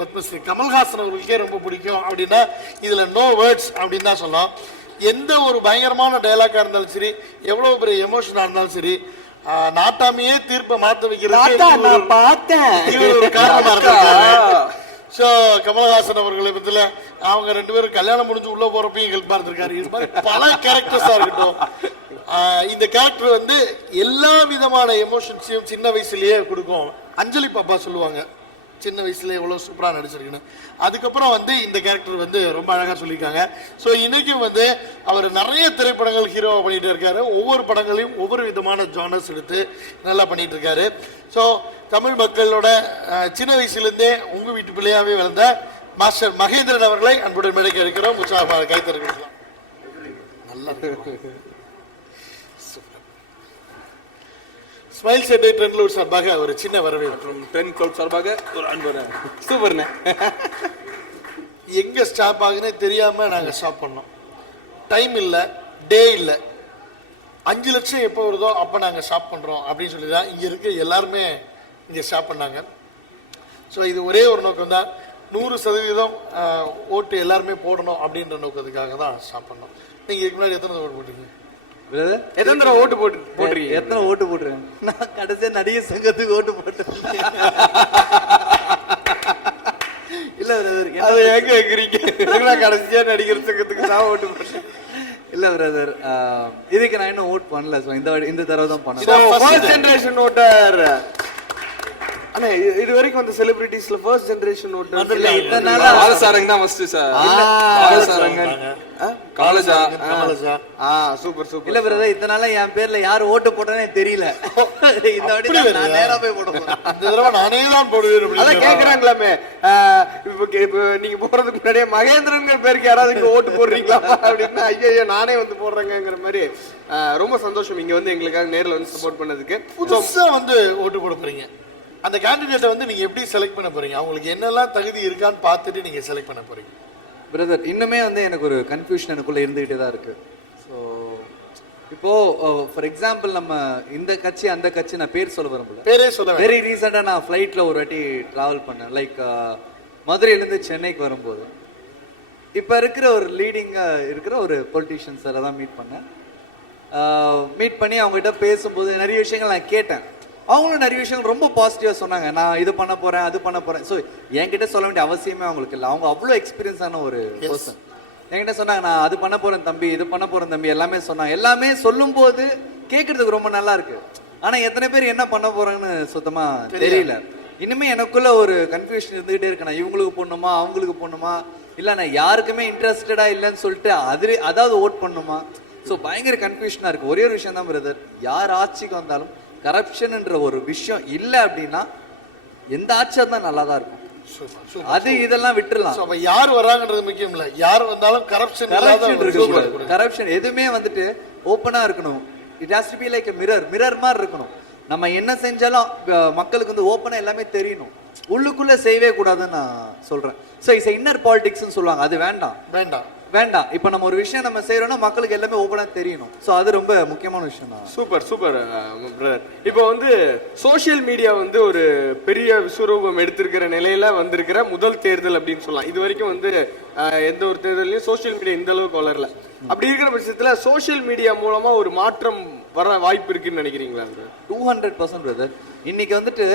பத்மஸ்ரீ கமல்ஹாசன் அவர்களுக்கே ரொம்ப பிடிக்கும் அப்படின்னா இதுல நோ வேர்ட்ஸ் அப்படின்னு தான் சொல்லலாம். எந்த ஒரு பயங்கரமான டைலாக்கா இருந்தாலும் சரி, எவ்வளவு பெரிய எமோஷனா இருந்தாலும் சரி, நாட்டாமையே தீர்ப்பை மாத்த வைக்கிறது காரணமா இருக்காங்க. ஸோ கமல்ஹாசன் அவர்களை பத்தில அவங்க 2 பேரும் கல்யாணம் முடிஞ்சு உள்ள போறப்பையும் ஹெல்ப்பா இருந்திருக்காரு. இது மாதிரி பல கேரக்டர்ஸா இருக்கட்டும். இந்த கேரக்டர் வந்து எல்லா விதமான எமோஷன்ஸையும் சின்ன வயசுலயே கொடுக்கும். அஞ்சலி பாப்பா சொல்லுவாங்க சின்ன வயசுல எவ்வளவு சூப்பரா நடிச்சிருக்குன்னு. அதுக்கப்புறம் வந்து இந்த கேரக்டர் வந்து ரொம்ப அழகா சொல்லியிருக்காங்க. ஸோ இன்னைக்கும் வந்து அவர் நிறைய திரைப்படங்கள் ஹீரோவா பண்ணிட்டு இருக்காரு. ஒவ்வொரு படங்களையும் ஒவ்வொரு விதமான ஜானர்ஸ் எடுத்து நல்லா பண்ணிட்டு இருக்காரு. ஸோ தமிழ் மக்களோட சின்ன வயசுலேருந்தே உங்க வீட்டு பிள்ளையாவே வளர்ந்த மாஸ்டர் மகேந்திரன் அவர்களை அன்புடன் மேடைக்கு இருக்கிறோம். உற்சாகமாக கைத்தறிக்கலாம். நல்லா ஸ்மைல் செட்டை ட்ரெண்ட்லூர் சார்பாக ஒரு சின்ன வரவேற்பு. ட்ரெண்ட் கிளப் சார்பாக ஒரு அன்பு. சூப்பர்ண்ணே. எங்க ஸ்டாப் ஆகுன்னு தெரியாம நாங்க ஸ்டாப் பண்ணோம். டைம் இல்லை, டே இல்லை. 5 லட்சம் எப்போ வருதோ அப்போ நாங்கள் ஸ்டாப் பண்ணுறோம் அப்படின்னு சொல்லி தான் இங்கே இருக்க எல்லாருமே இங்கே ஸ்டாப் பண்ணாங்க. ஸோ இது ஒரே ஒரு நோக்கம் தான், 100% ஓட்டு எல்லாருமே போடணும் அப்படின்ற நோக்கத்துக்காக தான் ஸ்டாப் பண்ணோம். நீங்கள் இதுக்கு முன்னாடி எத்தனை ஓட்டு போட்டீங்க? எத்தனை தடவை ஓட்டு போட்டுருக்கீங்க? எத்தனை ஓட்டு போட்டுருக்கேன்? நான் கடைசியா நடிகர் சங்கத்துக்கு ஓட்டு போட்டேன். இல்ல பிரதர், அது எங்க கேக்குறீங்க? கடைசியா நடிகர் சங்கத்துக்கு தான் ஓட்டு போட்டேன். இல்ல பிரதர், இதுக்கு நான் இன்னும் ஓட் பண்ணல. ஸோ இந்த தடவை தான் பண்ணேன். First generation voter. ஆனா இது வரைக்கும் அந்த செலிபிரிட்டிஸ்ல ஃபர்ஸ்ட் ஜெனரேஷன் ஓட்டர் பாலசாரங்க தான் ஃபர்ஸ்ட் சார். பாலசாரங்க காலேஜா சூப்பர் சூப்பர். இல்ல பிரதர், இதனால என் பேர்ல யார் ஓட்டு போட்டனே தெரியல. இந்த வாட்டி நான் நேரா போய் போடுவேன். இந்த தடவை நானே தான் போடுவேன். அத கேக்குறாங்களாமே, இப்போ நீங்க போறதுக்கு முன்னாடியே மகேந்திரன் பேருக்கு யாராவது ஓட்டு போடுறீங்களா அப்படின்னா ஐயோ நானே வந்து போடுறேங்கிற மாதிரி. ரொம்ப சந்தோஷம் இங்க வந்து எங்களுக்காக நேர்ல வந்து சப்போர்ட் பண்ணதுக்கு. புதுசா வந்து ஓட்டு போட போறீங்க. அந்த கேண்டிடேட்டை வந்து நீங்க எப்படி செலக்ட் பண்ண போறீங்க? அவங்களுக்கு என்னெல்லாம் தகுதி இருக்கான்னு பார்த்துட்டு நீங்க செலக்ட் பண்ண போறீங்க. பிரதர், இன்னுமே வந்து எனக்கு ஒரு கன்ஃபியூஷன் எனக்குள்ள இருந்துகிட்டே தான் இருக்கு. ஸோ இப்போ ஃபார் எக்ஸாம்பிள் நம்ம இந்த கட்சி அந்த கட்சி நான் பேர் சொல்ல விரும்பல. பேரே சொல்ல. வெரி ரீசெண்டாக நான் ஃப்ளைட்டில் ஒரு வாட்டி ட்ராவல் பண்ணேன். லைக் மதுரையிலேருந்து சென்னைக்கு வரும்போது இப்போ இருக்கிற ஒரு லீடிங்காக இருக்கிற ஒரு பொலிட்டீஷியன்ஸை தான் மீட் பண்ணேன். மீட் பண்ணி அவங்ககிட்ட பேசும்போது நிறைய விஷயங்கள் நான் கேட்டேன். அவங்களும் நிறைய விஷயங்கள் ரொம்ப பாசிட்டிவாக சொன்னாங்க. நான் இது பண்ண போகிறேன், அது பண்ண போகிறேன். ஸோ என்கிட்ட சொல்ல வேண்டிய அவசியமே அவங்களுக்கு இல்லை. அவங்க அவ்வளோ எக்ஸ்பீரியன்ஸான ஒரு பர்சன். என்கிட்ட சொன்னாங்க, நான் அது பண்ண போகிறேன் தம்பி, இது பண்ண போகிறேன் தம்பி, எல்லாமே சொன்னாங்க. எல்லாமே சொல்லும்போது கேட்குறதுக்கு ரொம்ப நல்லா இருக்கு. ஆனால் எத்தனை பேர் என்ன பண்ண போகிறாங்கன்னு சுத்தமாக தெரியல. இனிமேல் எனக்குள்ள ஒரு கன்ஃபியூஷன் இருந்துகிட்டே இருக்கு. நான் இவங்களுக்கு போடணுமா, அவங்களுக்கு போடணுமா, இல்லை நான் யாருக்குமே இன்ட்ரெஸ்டடாக இல்லைன்னு சொல்லிட்டு அதாவது ஓட் பண்ணணுமா. ஸோ பயங்கர கன்ஃபியூஷனாக இருக்குது. ஒரே ஒரு விஷயம் தான் பிரதர், யார் ஆட்சிக்கு வந்தாலும் கரப்ஷன்ன்ற ஒரு விஷயம் இல்லை அப்படின்னா எந்த ஆட்சியா தான் நல்லா தான் இருக்கும். அது இதெல்லாம் விட்டுறலாம். யார் வராங்கன்றது முக்கியம் இல்லை, யார் வந்தாலும் கரப்ஷன் எதுவுமே வந்துட்டு ஓப்பனா இருக்கணும். It has to be like a mirror மாதிரி இருக்கணும். நம்ம என்ன செஞ்சாலும் மக்களுக்கு வந்து ஓப்பனா எல்லாமே தெரியணும். உள்ளுக்குள்ள செய்யவே கூடாதுன்னு நான் சொல்றேன். ஸோ இட்ஸ் இன்னர் பாலிடிக்ஸ்னு சொல்லுவாங்க, அது வேண்டாம் வேண்டாம் வேண்டாம். இப்போ நம்ம ஒரு விஷயம் நம்ம செய்யறோம்னா மக்களுக்கு எல்லாமே ஓப்பனா தெரியணும். ஸோ அது ரொம்ப முக்கியமான விஷயம் தான். Super super brother. இப்போ வந்து சோசியல் மீடியா வந்து ஒரு பெரிய விஸ்வரூபம் எடுத்திருக்கிற நிலையில வந்திருக்கிற முதல் தேர்தல் அப்படின்னு சொல்லலாம். இது வரைக்கும் வந்து எந்த ஒரு தேர்தலையும் சோசியல் மீடியா இந்த அளவுக்கு வளரல. அப்படி இருக்கிற பட்சத்துல சோசியல் மீடியா மூலமா ஒரு மாற்றம் வர வாய்ப்பு இருக்குன்னு நினைக்கிறீங்களா? 200% பிரதர். இன்னைக்கு வந்துட்டு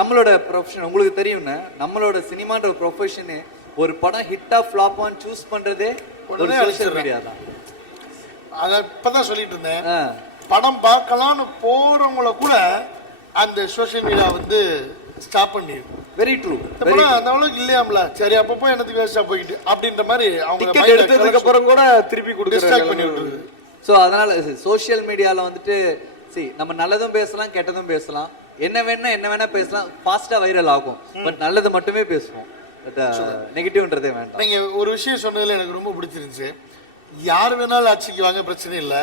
நம்மளோட ப்ரொஃபஷன் உங்களுக்கு தெரியும்னா, நம்மளோட சினிமான்ற ப்ரொஃபஷனே ஒரு படம் ஹிட்டா ஃப்ளாப்பான்னு சூஸ் பண்றதே சோஷியல் மீடியா தான். அத இப்பதான் சொல்லிட்டு இருந்தேன். படம் பார்க்கலாம்னு போறவங்கள கூட அந்த சோஷியல் மீடியா வந்து ஸ்டாப் பண்ணிருக்கு. Very true. அந்த அளவுக்கு இல்லையாம்ல, சரி அப்பப்போ எனக்கு வேஸ்டா போயிட்டு அப்படின்ற மாதிரி அவங்க எடுத்ததுக்கு அப்புறம் கூட திருப்பி கொடுத்து. ஸோ அதனால சோஷியல் மீடியால வந்துட்டு நம்ம நல்லதும் பேசலாம், கெட்டதும் பேசலாம், என்ன வேணா பேசலாம். ஃபாஸ்டா வைரல் ஆகும். பட் நல்லது மட்டுமே பேசுவோம், நெகட்டிவ்ன்றதே வேண்டாம். நீங்க ஒரு விஷயம் சொன்னதுல எனக்கு ரொம்ப பிடிச்சிருந்துச்சு. யார் வேணாலும் ஆட்சிக்கு வாங்க, பிரச்சனை இல்லை.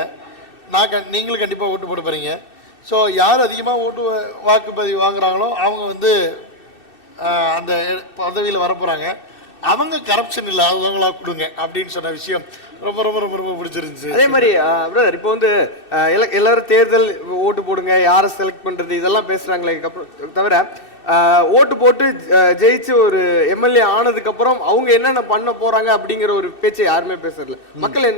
நீங்களும் கண்டிப்பா ஓட்டு போட போறீங்க. ஸோ யார் அதிகமாக வாக்குப்பதிவு வாங்குறாங்களோ அவங்க வந்து அந்த பதவியில் வரப்போறாங்க. அவங்க கரப்ஷன் இல்லாதவங்களா கொடுங்க அப்படின்னு சொன்ன விஷயம் ரொம்ப ரொம்ப ரொம்ப ரொம்ப பிடிச்சிருந்துச்சு. அதே மாதிரி பிரதர், இப்போ வந்து எல்லாரும் தேர்தல் ஓட்டு போடுங்க, யாரை செலக்ட் பண்றது இதெல்லாம் பேசுறாங்களே தவிர ஓட்டு போட்டு ஜெயிச்சு ஒரு எம்எல்ஏ ஆனதுக்கு அப்புறம் அவங்க என்னென்ன பண்ண போறாங்க அப்படிங்கிற ஒரு பேச்சை யாருமே பேசுறதில்ல. மக்கள்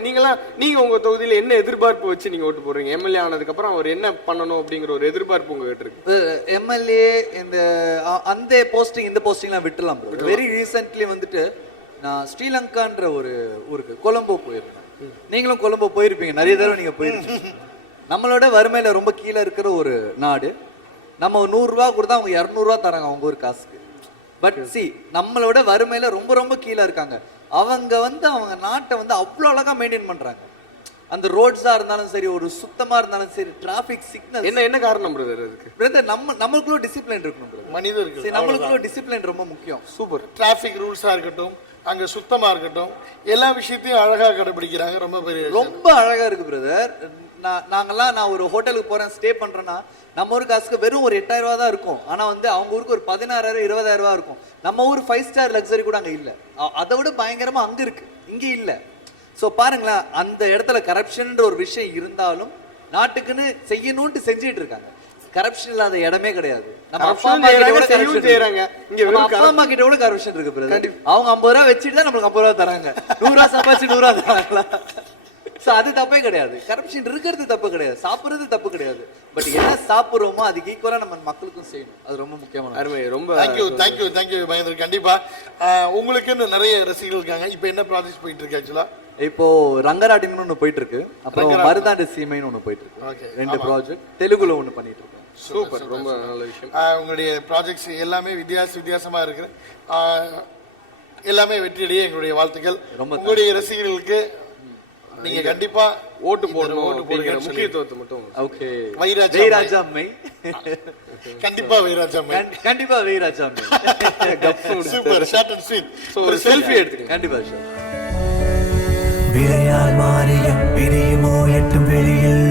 நீங்க உங்க தொகுதியில என்ன எதிர்பார்ப்பு வச்சு நீங்க ஓட்டு போடுறீங்க? எம்எல்ஏ ஆனதுக்கு அப்புறம் அவர் என்ன பண்ணணும் அப்படிங்கிற ஒரு எதிர்பார்ப்பு உங்ககிட்ட இருக்கு? எம்எல்ஏ அந்த போஸ்டிங் இந்த போஸ்டிங்லாம் விட்டுலாம். வெரி ரீசென்ட்லி வந்துட்டு நான் ஸ்ரீலங்கான்ற ஒரு ஊருக்கு கொலம்போ போயிருக்கேன். நீங்களும் கொலம்போ போயிருப்பீங்க, நிறைய தடவை நீங்க போயிருப்பீங்க. நம்மளோட வறுமையில ரொம்ப கீழே இருக்கிற ஒரு நாடு. நம்ம 100 ரூபா கொடுத்தா அவங்க 200 ரூபா தராங்க அவங்க ஒரு காசுக்கு. பட் சி, நம்மளோட வறுமையில ரொம்ப ரொம்ப கீழே இருக்காங்க. அவங்க அவங்க நாட்டை அவ்வளோ அழகா மெயின்டைன் பண்றாங்க. அந்த ரோட்ஸா இருந்தாலும் சரி, ஒரு சுத்தமா இருந்தாலும் சரி, டிராபிக் சிக்னல் என்ன காரணம் பிரதர் அதுக்கு? பிரதர் நம்மளுக்குள்ள டிசிப்ளின் இருக்கணும். மனிதர்கள் நம்மளுக்குள்ள டிசிப்ளின் ரொம்ப முக்கியம். சூப்பர். டிராபிக் ரூல்ஸா இருக்கட்டும், அங்க சுத்தமா இருக்கட்டும், எல்லா விஷயத்தையும் அழகா கடைபிடிக்கிறாங்க. ரொம்ப அழகா இருக்கு பிரதர். நான் ஒரு ஹோட்டலுக்கு போறேன், ஸ்டே பண்றேன்னா நம்ம ஊர் காசுக்கு வெறும் ஒரு 8000 ரூபா தான் இருக்கும். ஆனா அவங்க ஊருக்கு ஒரு 16,000 20,000 ரூபா இருக்கும். நம்ம ஊர் 5 ஸ்டார் லக்ஸரி கூட அங்க இல்ல. அதை விட பயங்கரமா அங்க இருக்கு, இங்க இல்ல. சோ பாருங்களேன், அந்த இடத்துல கரப்ஷன் ஒரு விஷயம் இருந்தாலும் நாட்டுக்குன்னு செய்யணும்னு செஞ்சுட்டு இருக்காங்க. கரப்ஷன் இல்லாத இடமே கிடையாது. நம்ம அப்பா அம்மா கிட்ட கூட கரப்ஷன் இருக்கு பிரதர். அவங்க 50 ரூபா வச்சுட்டு தான் நம்மளுக்கு 50 ரூபா தராங்க. 100 ரூபா சம்பாதிச்சு 100 ரூபா தராங்களா? சோ அது தப்பே கிடையாது. கரப்ஷன் இருக்கிறது தப்பு கிடையாது, சாப்பிடுறது தப்பு கிடையாது. பட் என்ன சாப்பிடுறோமோ அதுக்கு ஈக்குவலா நம்ம மக்களுக்கும் செய்யணும். அது ரொம்ப முக்கியமான. அருமை. ரொம்ப தேங்க்யூ மகேந்திரன். கண்டிப்பா உங்களுக்கு நிறைய ரசிகர்கள் இருக்காங்க. இப்போ என்ன ப்ராஜெக்ட் போயிட்டு இருக்கு? ஆக்சுவலா இப்போ ரங்கராட்டின்னு ஒன்று போயிட்டு இருக்கு, அப்புறம் மருதாண்டு சீமைன்னு ஒன்று போயிட்டு இருக்கு. 2 ப்ராஜெக்ட் தெலுங்குல ஒன்று பண்ணிட்டு இருக்கேன். சூப்பர், ரொம்ப நல்ல விஷயம். உங்களுடைய ப்ராஜெக்ட்ஸ் எல்லாமே வித்தியாசமா இருக்கு. எல்லாமே வெற்றியடைய எங்களுடைய வாழ்த்துக்கள். உங்களுடைய ரசிகர்களுக்கு நீங்க கண்டிப்பா ஓட்டு போடணும் அப்படிங்கிற முக்கியத்துவத்தை மட்டும். ஓகே, வைராஜா அம்மை. கண்டிப்பா வைராஜா அம்மை, கண்டிப்பா வைராஜா அம்மை. சூப்பர். Short and sweet. ஒரு செல்ஃபி எடுத்துக்கங்க. கண்டிப்பா சார். விரையால் மாறிய பிரியுமோ எட்டும் வெளியில்